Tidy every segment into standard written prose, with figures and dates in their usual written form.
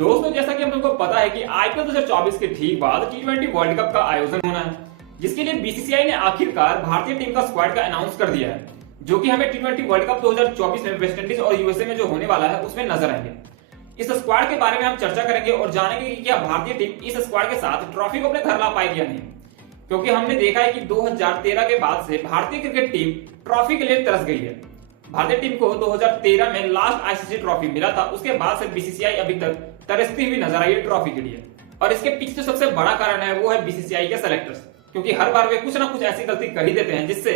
दोस्तों, जैसा कि हम लोगों को पता है कि आईपीएल 2024 के ठीक बाद टी20 वर्ल्ड कप का आयोजन होना है, जिसके लिए बीसीसीआई ने आखिरकार भारतीय टीम का स्क्वाड का अनाउंस कर दिया है, जो कि हमें टी20 वर्ल्ड कप 2024 में वेस्टइंडीज और यूएसए में जो होने वाला है उसमें नजर आएंगे। इस स्क्वाड के बारे में हम चर्चा करेंगे और जानेंगे कि क्या भारतीय टीम इस स्क्वाड के साथ ट्रॉफी को अपने घर ला पाएगी या नहीं, क्योंकि हमने देखा है कि 2013 के बाद से भारतीय क्रिकेट टीम ट्रॉफी के लिए तरस गई है। भारतीय टीम को 2013 में लास्ट आईसीसी ट्रॉफी मिला था, उसके बाद से बीसीसीआई अभी तक तरसती हुई नजर आई है ट्रॉफी के लिए। और इसके पीछे जो सबसे बड़ा कारण है वो है बीसीसीआई के सेलेक्टर्स, क्योंकि हर बार वे कुछ ना कुछ ऐसी गलती कर ही देते हैं जिससे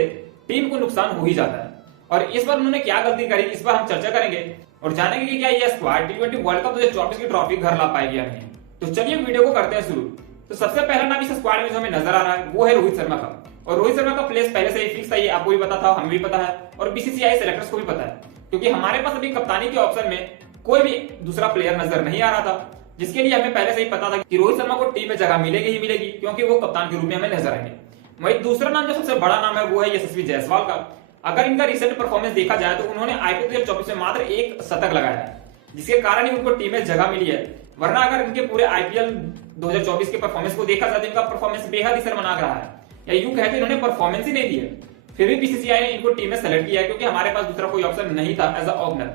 टीम को नुकसान हो ही जाता है। और इस बार उन्होंने क्या गलती करी, इस बार हम चर्चा करेंगे और जानेंगे कि क्या यह स्क्वाड टी20 वर्ल्ड कप 2024 की ट्रॉफी घर ला पाएगी या नहीं। तो चलिए वीडियो को करते हैं शुरू। तो सबसे पहला नाम इस स्क्वाड में जो हमें नजर आ रहा है वो है रोहित शर्मा का। और रोहित शर्मा का प्लेस पहले से ही फिक्स था, ये आपको भी पता था, हमें भी पता है और बीसीसीआई सेलेक्टर्स को भी पता है, क्योंकि हमारे पास अभी कप्तानी के ऑप्शन में कोई भी दूसरा प्लेयर नजर नहीं आ रहा था, जिसके लिए हमें पहले से ही पता था कि रोहित शर्मा को टीम में जगह मिलेगी ही मिलेगी, क्योंकि वो कप्तान के रूप में हमें नजर आएंगे। वही दूसरा नाम जो सबसे बड़ा नाम है वो है यशस्वी जायसवाल का। अगर इनका रिसेंट परफॉर्मेंस देखा जाए तो उन्होंने आईपीएल 2024 में मात्र एक शतक लगाया है, जिसके कारण ही उनको टीम में जगह मिली है। वरना अगर इनके पूरे आईपीएल 2024 के परफॉर्मेंस को देखा जाए तो इनका परफॉर्मेंस बेहद ही शर्मनाक रहा है, या यूं कहते इन्होंने परफॉर्मेंस ही नहीं दी है। फिर भी बीसीसीआई ने इनको टीम में सेलेक्ट किया है, क्योंकि हमारे पास दूसरा कोई ऑप्शन नहीं था एज अ ओपनर।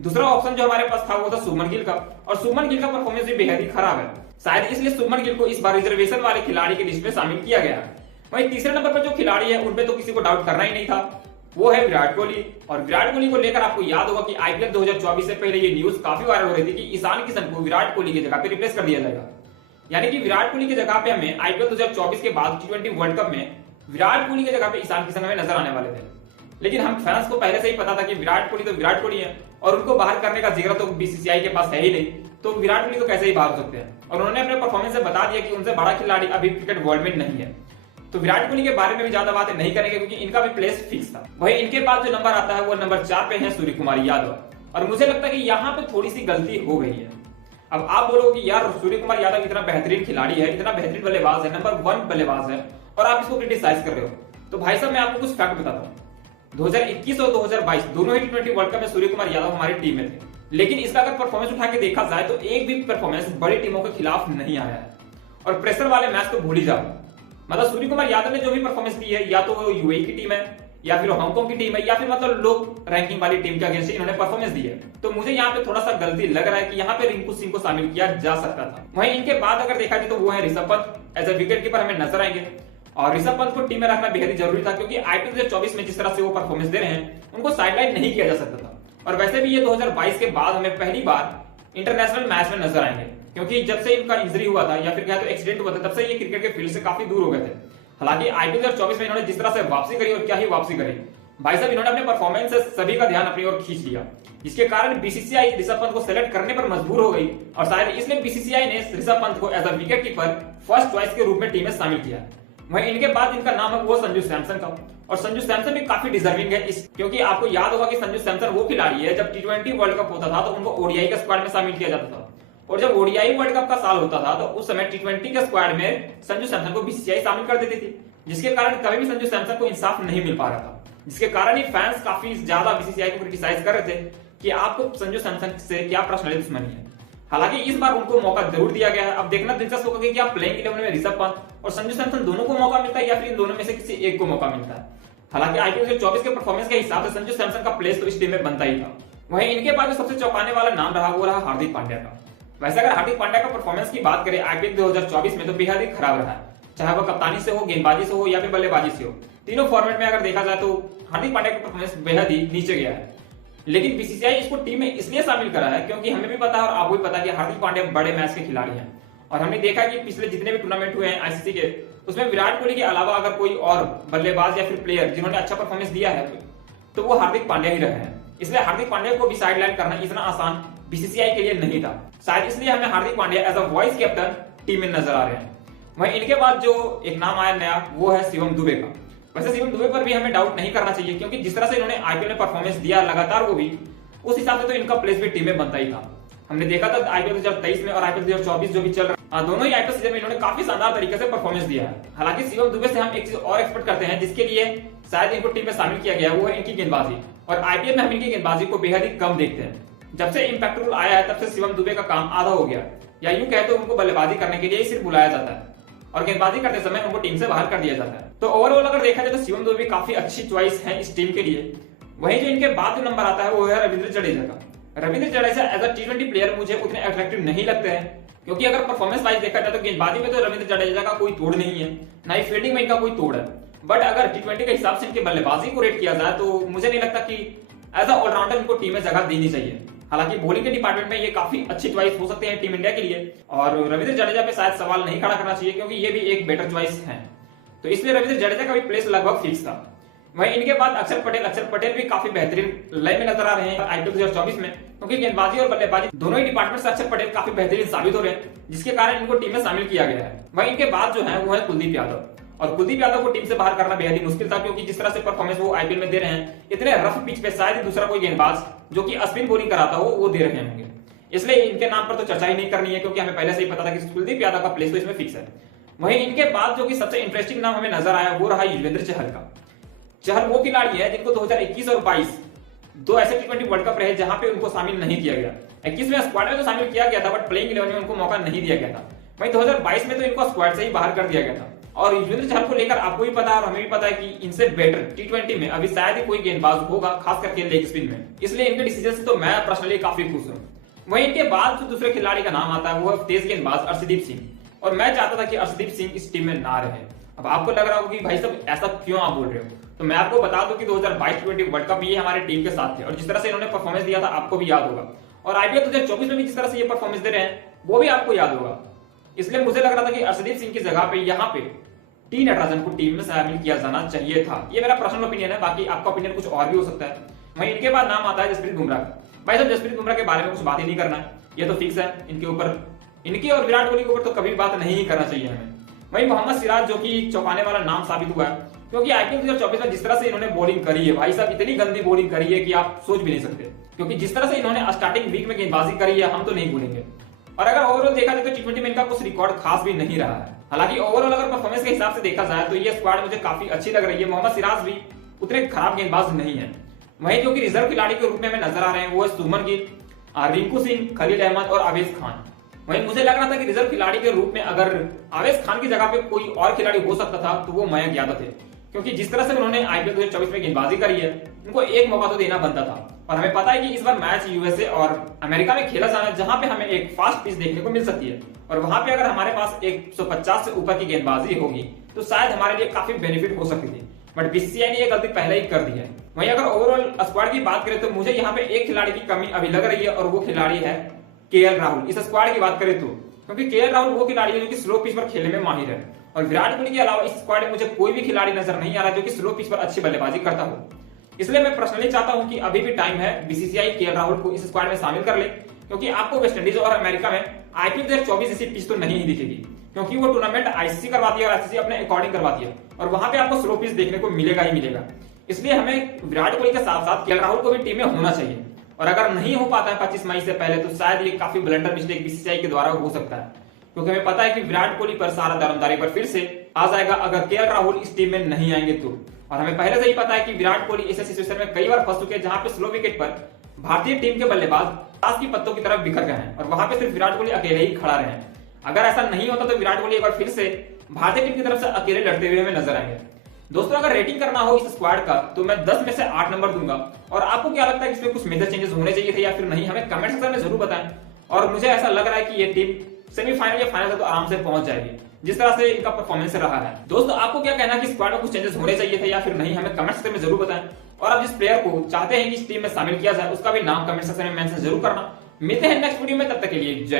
दूसरा ऑप्शन जो हमारे पास था वो था शुभमन गिल का, और शुभमन गिल का परफॉर्मेंस भी बेहद ही खराब है। शायद इसलिए शुभमन गिल को इस बार रिजर्वेशन वाले खिलाड़ी की लिस्ट में शामिल किया गया। वहीं तीसरे नंबर पर जो खिलाड़ी है उनपे तो किसी को डाउट करना ही नहीं था, वो है विराट कोहली। और विराट कोहली को लेकर आपको याद होगा कि आईपीएल 2024 से पहले ये न्यूज काफी वायरल हो रही थी कि ईशान किशन को विराट कोहली की जगह पे रिप्लेस कर दिया जाएगा, यानी कि विराट कोहली की जगह पे हमें आईपीएल 2024 के बाद टी20 वर्ल्ड कप में विराट कोहली की जगह पे ईशान किशन हमें नजर आने वाले थे। लेकिन हम फैंस को पहले से ही पता था कि विराट कोहली तो विराट कोहली है और उनको बाहर करने का जिगरा तो बीसीसीआई के पास है ही नहीं, तो विराट कोहली तो कैसे ही बाहर हो सकते हैं। और उन्होंने अपने परफॉर्मेंस से बता दिया कि उनसे बड़ा खिलाड़ी अभी क्रिकेट वर्ल्ड में नहीं है। तो विराट कोहली के बारे में भी ज्यादा बातें नहीं करेंगे, क्योंकि इनका भी प्लेस फिक्स था। वही इनके बाद जो नंबर आता है वो नंबर 4 पे है सूर्य कुमार यादव। और मुझे लगता है कि यहाँ पे थोड़ी सी गलती हो गई है। अब आप बोलोगे कि यार सूर्य कुमार यादव इतना बेहतरीन खिलाड़ी है, इतना बेहतरीन बल्लेबाज है, नंबर 1 बल्लेबाज है, और आप इसको क्रिटिसाइज कर रहे हो। तो भाई साहब मैं आपको कुछ फैक्ट बताता हूँ। 2021 और 2022 दोनों ही टी20 वर्ल्ड कप में सूर्य कुमार यादव हमारी टीम में थे, लेकिन इसका अगर परफॉर्मेंस उठा के देखा जाए तो एक भी परफॉर्मेंस बड़ी टीमों के खिलाफ नहीं आया है। और प्रेशर वाले मैच तो भूल ही जाओ, मतलब सूर्य कुमार यादव ने जो भी परफॉर्मेंस दी है, या तो वो यूएई की टीम है, या फिर हांगकांग की टीम है, या फिर मतलब लो रैंकिंग वाली टीम के अगेंस्ट इन्होंने परफॉर्मेंस दी है। तो मुझे यहाँ पे थोड़ा सा गलती लग रहा है कि यहाँ पे रिंकू सिंह को शामिल किया जा सकता था। वहीं इनके बाद अगर देखा जाए तो वो है Rishabh Pant, as a wicket keeper हमें नजर आएंगे। और ऋषभ पंत को टीम में रखना बेहद जरूरी था, क्योंकि आईपीएल 2024 में जिस तरह से वो परफॉर्मेंस दे रहे हैं उनको साइडलाइन नहीं किया जा सकता था। और वैसे भी ये 2022 के बाद हमें पहली बार इंटरनेशनल मैच में नजर आएंगे, क्योंकि जब से इनका इंजरी हुआ था या फिर क्या तो एक्सीडेंट हुआ था, तब से ये क्रिकेट के फील्ड से काफी दूर हो गए थे। हालांकि आईपीएल 2024 में इन्होंने जिस तरह से वापसी करी, और क्या ही वापसी करी भाई साहब, इन्होंने अपने परफॉर्मेंस से सभी का ध्यान अपनी ओर खींच लिया, जिसके कारण बीसीसीआई ऋषभ पंत को सेलेक्ट करने पर मजबूर हो गई। और शायद इसलिए बीसीसीआई ने ऋषभ पंत को as a wicket keeper first choice के रूप में टीम में शामिल किया। वहीं इनके बाद इनका नाम है वो संजू सैमसन का। और संजू सैमसन भी काफी डिजर्विंग है क्योंकि आपको याद होगा कि संजू सैमसन वो खिलाड़ी है, जब टी20 वर्ल्ड कप होता था तो उनको ओडीआई के स्क्वाड में शामिल किया जाता था। और जब ओडीआई वर्ल्ड कप का साल होता था तो उस समय टी20 के स्क्वाड में संजू सैमसन को बीसीसीआई शामिल कर देती थी, जिसके कारण कभी भी संजू सैमसन को इंसाफ नहीं मिल पा रहा था, जिसके कारण ही फैंस काफी ज्यादा बीसीसीआई को क्रिटिसाइज कर रहे थे कि आपको संजू सैमसन से क्या पर्सनली दुश्मनी है। हालांकि इस बार उनको मौका जरूर दिया गया है। अब देखना दिलचस्प होगा कि क्या प्लेइंग 11 में ऋषभ पंत और संजू सैमसन दोनों को मौका मिलता है, या फिर इन दोनों में से किसी एक को मौका मिलता है। हालांकि आईपीएल 2024 के परफॉर्मेंस के हिसाब से संजू सैमसन का प्लेस तो इस टीम में बनता ही था। वहीं इनके बाद जो सबसे चौंकाने वाला नाम रहा वो रहा हार्दिक पांड्या का। वैसे अगर हार्दिक पांड्या का परफॉर्मेंस की बात करें आईपीएल 2024 में तो बेहद ही खराब रहा है, चाहे वो कप्तानी से हो, गेंदबाजी से हो, या फिर बल्लेबाजी से हो। तीनों फॉर्मेट में अगर देखा जाए तो हार्दिक पांड्या का परफॉर्मेंस बेहद ही नीचे गया है। लेकिन बीसीसीआई इसको टीम में इसलिए शामिल करा है क्योंकि हमें भी पता है और आपको भी पता है कि हार्दिक पांड्या बड़े मैच के खिलाड़ी हैं। और हमने देखा कि पिछले जितने भी टूर्नामेंट हुए हैं आईसीसी के, उसमें विराट कोहली के अलावा अगर कोई और बल्लेबाज या फिर प्लेयर जिन्होंने अच्छा परफॉर्मेंस दिया है तो वो हार्दिक पांड्या ही रहे हैं। इसलिए हार्दिक पांड्या को भी साइडलाइन करना इतना आसान बीसीसीआई के लिए नहीं था। शायद इसलिए हमें Hardik Pandya as a vice captain team में नजर आ रहे हैं। वहीं इनके बाद जो एक नाम आया नया वो है शिवम दुबे का। वैसे शिवम दुबे पर भी हमें डाउट नहीं करना चाहिए, क्योंकि जिस तरह से इन्होंने आईपीएल में परफॉर्मेंस दिया लगातार, वो भी उस हिसाब से तो इनका प्लेस भी टीम में बनता ही था। हमने देखा था आईपीएल 2023 में और आईपीएल 2024 जो भी चल रहा, दोनों ही आईपीएल सीजन में इन्होंने काफी शानदार तरीके से परफॉर्मेंस दिया है। हालांकि शिवम दुबे से हम एक चीज और एक्सपेक्ट करते हैं, जिसके लिए शायद इनको टीम में शामिल किया गया, वो है इनकी गेंदबाजी। और आईपीएल में हम इनकी गेंदबाजी को बेहद ही कम देखते हैं। जब से इम्पैक्ट रूल आया है तब से शिवम दुबे का काम आधा हो गया, या यूं कहे तो उनको बल्लेबाजी करने के लिए सिर्फ बुलाया जाता है और गेंदबाजी करते समय उनको टीम से बाहर कर दिया जाता है। तो ओवरऑल अगर देखा जाए तो शिवम दुबे काफी अच्छी चॉइस है इस टीम के लिए। वहीं जो इनके बाद जो नंबर आता है वो है रविंद्र जडेजा का। Ravindra Jadeja as a T20 player मुझे उतने अट्रैक्टिव नहीं लगते हैं, क्योंकि अगर परफॉर्मेंस वाइज देखा जाए तो गेंदबाजी में तो रविंद्र जडेजा का कोई तोड़ नहीं है, ना ही फील्डिंग में इनका कोई तोड़ है। बट अगर T20 के हिसाब से इनकी बल्लेबाजी को रेट किया जाए तो मुझे नहीं लगता कि एज अ ऑलराउंडर इनको टीम में जगह देनी चाहिए। हालांकि बॉलिंग के डिपार्टमेंट में ये काफी अच्छी चॉइस हो सकते हैं टीम इंडिया के लिए, और रविंद्र जडेजा पे शायद सवाल नहीं खड़ा करना चाहिए, क्योंकि ये भी एक बेटर चॉइस है। तो इसलिए रविंद्र जडेजा का भी प्लेस लगभग फिक्स था। वहीं इनके बाद अक्षर पटेल भी काफी बेहतरीन लय में नजर आ रहे हैं IPL 2024 में, क्योंकि गेंदबाजी और बल्लेबाजी दोनों ही डिपार्टमेंट से अक्षर पटेल काफी बेहतरीन साबित हो रहे हैं, जिसके कारण इनको टीम में शामिल किया गया है। वहीं इनके बाद जो है वो है कुलदीप यादव, और कुलदीप यादव को टीम से बाहर करना बेहद ही मुश्किल था, क्योंकि जिस तरह से परफॉर्मेंस वो IPL में दे रहे हैं, इतने रफ पिच पे शायद ही दूसरा कोई गेंदबाज जो कि स्पिन बॉलिंग कराता हो वो दे रहे होंगे। इसलिए इनके नाम पर तो चर्चा ही नहीं करनी है, क्योंकि हमें पहले से ही पता था कि कुलदीप यादव का प्लेस तो इसमें फिक्स है। वहीं इनके बाद जो कि सबसे इंटरेस्टिंग नाम हमें नजर आया वो रहा युजवेंद्र चहल का। चहल वो खिलाड़ी है जिनको 2021 और 22 दो ऐसे T20 वर्ल्ड कप रहे जहां पे उनको शामिल नहीं किया गया। 21 में स्क्वाड में तो शामिल किया गया था, बट प्लेइंग 11 में उनको मौका नहीं दिया गया था। वहीं 2022 में तो इनको स्क्वाड से ही बाहर कर दिया गया था। और युजवेंद्र चहल को लेकर आपको भी पता है और हमें भी पता है कि इनसे बेटर T20 में अभी शायद ही कोई गेंदबाज होगा, खास करके लेग स्पिन में। इसलिए इनके डिसीजन से तो मैं पर्सनली काफी खुश हूं। वहीं इनके बाद जो दूसरे खिलाड़ी का नाम आता है वो है तेज गेंदबाज अर्शदीप सिंह, और मैं चाहता था कि अर्शदीप सिंह इस टीम में ना रहे। अब आपको लग रहा होगा कि भाई साहब ऐसा क्यों आप बोल रहे हो, तो मैं आपको बता दूं कि 2022 T20 वर्ल्ड कप ये हमारे टीम के साथ थे, और जिस तरह से इन्होंने परफॉर्मेंस दिया था आपको भी याद होगा, और IPL 2024 में भी जिस तरह से ये परफॉर्मेंस दे रहे हैं वो भी आपको याद होगा। इसलिए मुझे लग रहा था कि अर्शदीप सिंह की जगह पे यहाँ पे टी नटराजन को टीम में शामिल किया जाना चाहिए था। ये मेरा पर्सनल ओपिनियन है, बाकी आपका ओपिनियन कुछ और भी हो सकता है। वहीं इनके बाद नाम आता है जसप्रीत बुमराह का। भाई साहब जसप्रीत बुमराह के बारे में कुछ बात ही नहीं करना है, ये तो फिक्स है। इनके ऊपर, इनके और विराट कोहली के ऊपर तो कभी बात नहीं करना चाहिए हमें। वहीं मोहम्मद सिराज जो कि चौंकाने वाला नाम साबित हुआ है, क्योंकि IPL 2024 में जिस तरह से इन्होंने बॉलिंग करी है भाई साहब, इतनी गंदी बॉलिंग करी है कि आप सोच भी नहीं सकते। क्योंकि जिस तरह से इन्होंने स्टार्टिंग वीक में गेंदबाजी करी है हम तो नहीं भूलेंगे। और अगर ओवरऑल देखा जाए तो T20 में इनका कुछ रिकॉर्ड खास भी नहीं रहा है। हालांकि ओवरऑल अगर परफॉर्मेंस के हिसाब से देखा जाए तो ये स्क्वाड मुझे काफी अच्छी लग रही है। मोहम्मद सिराज भी उतने खराब गेंदबाज नहीं है। वहीं जो कि रिजर्व खिलाड़ी के रूप में हमें नजर आ रहे हैं वो है सुमन गिल, रिंकू सिंह, खलील अहमद और आवेश खान। वहीं मुझे लग रहा था कि रिजर्व खिलाड़ी के रूप में अगर आवेश खान की जगह पे कोई और खिलाड़ी हो सकता था तो वो मयंक यादव थे, क्योंकि जिस तरह से उन्होंने IPL 2024 में गेंदबाजी करी है उनको एक मौका तो देना बनता था। और हमें पता है कि इस बार मैच USA और अमेरिका में खेला जाना है, जहां पे हमें एक फास्ट पिच देखने को मिल सकती है, और वहां पे अगर हमारे पास 150 से ऊपर की गेंदबाजी होगी तो शायद हमारे लिए काफी बेनिफिट हो सकती थी। बट BCCI ने ये गलती पहले ही कर दी है। वहीं अगर ओवरऑल स्क्वाड की बात करें तो मुझे यहाँ पे एक खिलाड़ी की कमी अभी लग रही है, और वो खिलाड़ी है KL राहुल। इस स्क्वाड की बात करें तो, क्योंकि KL राहुल वो खिलाड़ी है जो कि स्लो पिच पर खेलने में माहिर है, और विराट कोहली के अलावा इस स्क्वाड में मुझे कोई भी खिलाड़ी नजर नहीं आ रहा जो कि स्लो पिच पर अच्छी बल्लेबाजी करता हो। इसलिए मैं पर्सनली चाहता हूं कि अभी भी टाइम है, BCCI KL राहुल को इस स्क्वाड में शामिल कर ले, क्योंकि आपको वेस्टइंडीज और अमेरिका में IPL 2024 जैसी पिच तो नहीं ही दिखेगी, क्योंकि वो टूर्नामेंट ICC करवाती है और ICC अपने अकॉर्डिंग करवाती है, और वहां पे आपको स्लो पिच देखने को मिलेगा ही मिलेगा। इसलिए हमें विराट कोहली के साथ साथ KL राहुल को भी टीम में होना चाहिए, और अगर नहीं हो पाता है 25 मई से पहले तो शायद ये काफी ब्लंडर मिस्टेक BCCI के द्वारा हो सकता है, क्योंकि हमें पता है कि विराट कोहली पर सारा दारोमदारी पर फिर से आ जाएगा अगर KL राहुल इस टीम में नहीं आएंगे तो। और हमें पहले से ही पता है कि विराट कोहली ऐसे सिचुएशन में कई बार फंस चुके हैं जहां पे स्लो विकेट पर भारतीय टीम के बल्लेबाज ताश की पत्तों की तरफ बिखर गए हैं, और वहां पे सिर्फ विराट कोहली अकेले ही खड़ा रहे हैं। अगर ऐसा नहीं होता तो विराट कोहली एक बार फिर से भारतीय टीम की तरफ से अकेले लड़ते हुए हमें नजर आएंगे। दोस्तों अगर रेटिंग करना हो इस स्क्वाड का तो मैं 10 में से 8 नंबर दूंगा। और आपको क्या लगता है कि इसमें कुछ मेजर चेंजेस होने चाहिए थे या फिर नहीं, हमें कमेंट सेक्शन में जरूर बताएं। और मुझे ऐसा लग रहा है कि ये टीम सेमीफाइनल या फाइनल तक तो आराम से पहुंच जाएगी, जिस तरह से इनका परफॉर्मेंस रहा है। दोस्तों आपको क्या कहना है कि स्क्वाड में कुछ चेंजेस होने चाहिए थे या फिर नहीं, हमें कमेंट सेक्शन में जरूर बताएं। और आप जिस प्लेयर को चाहते हैं कि इस टीम में शामिल किया जाए उसका भी नाम कमेंट सेक्शन में मेंशन जरूर करना। मिलते हैं नेक्स्ट वीडियो में, तब तक के लिए जय।